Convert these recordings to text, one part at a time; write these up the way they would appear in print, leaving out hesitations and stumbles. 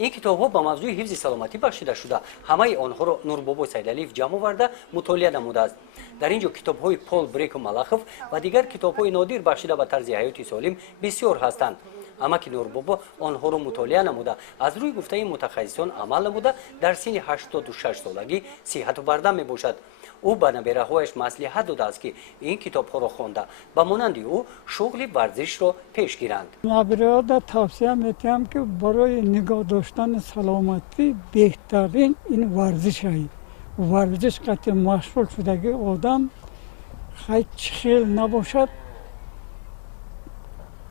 این کتاب‌ها با موضوع حفظ سلامتی بخشیده شده. همه آنها را نوربابا سیدعلیف جمع آورده مطالعه نموده است. در اینجا کتاب‌های پول بریک و ملخف و دیگر کتاب‌های نادر بخشیده به طرز حیات سالم بسیار هستند. اما که نوربابا آنها را مطالعه نموده از روی گفته متخصصان عمل نموده در سن 86 سالگی صحت و بردم می باشد. او به نبیره‌هایش مصلحت داده است که این کتاب‌ها را خوانده به مانند او شغل ورزش را پیش گیرند. نبیره‌ها توصیه می‌کنم که برای نگاه داشتن سلامتی بهترین این ورزش است. ورزش قطع مشغول شدگی آدم خیلی نباشد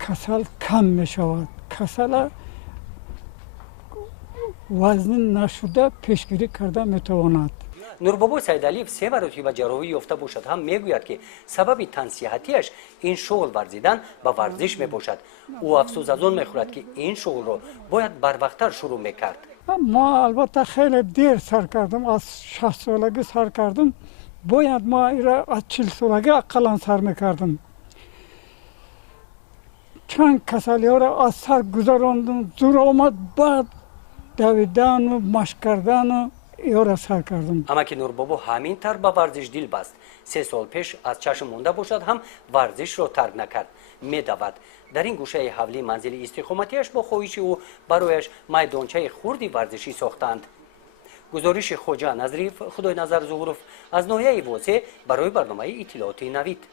کسل کم می شود. کسل وزن نشده پیشگیری کرده می تواند. نوربابا سیدعلیف 3 مرتبه جراحی یافته باشد هم میگوید که سبب تنصیحتیش این شغل ورزیدن به ورزش می باشد. او افسوس از آن میخورد که این شغل را باید بروقتر شروع میکرد. ما البته خیلی دیر سر کردم، از 60 سالگی سر کردم. باید ما ایرا از 40 سالگی اقلا سر میکردم. چند کسلی ها را از سر گذراندم، زور آمد بعد دویدن و مشق کردن و یا را سر کردم. اما که نوربابا همین طور به ورزش دل بست. 3 سال پیش از چشم مانده باشد هم ورزش را ترک نکرد. میدود در این گوشه حولی منزل استقامتیش با خواهش او برایش میدانچه خردی ورزشی ساختند. گزارش خوجا نظریف خدای نظر ظهورف از ناحیه واسه برای برنامه اطلاعاتی نوید.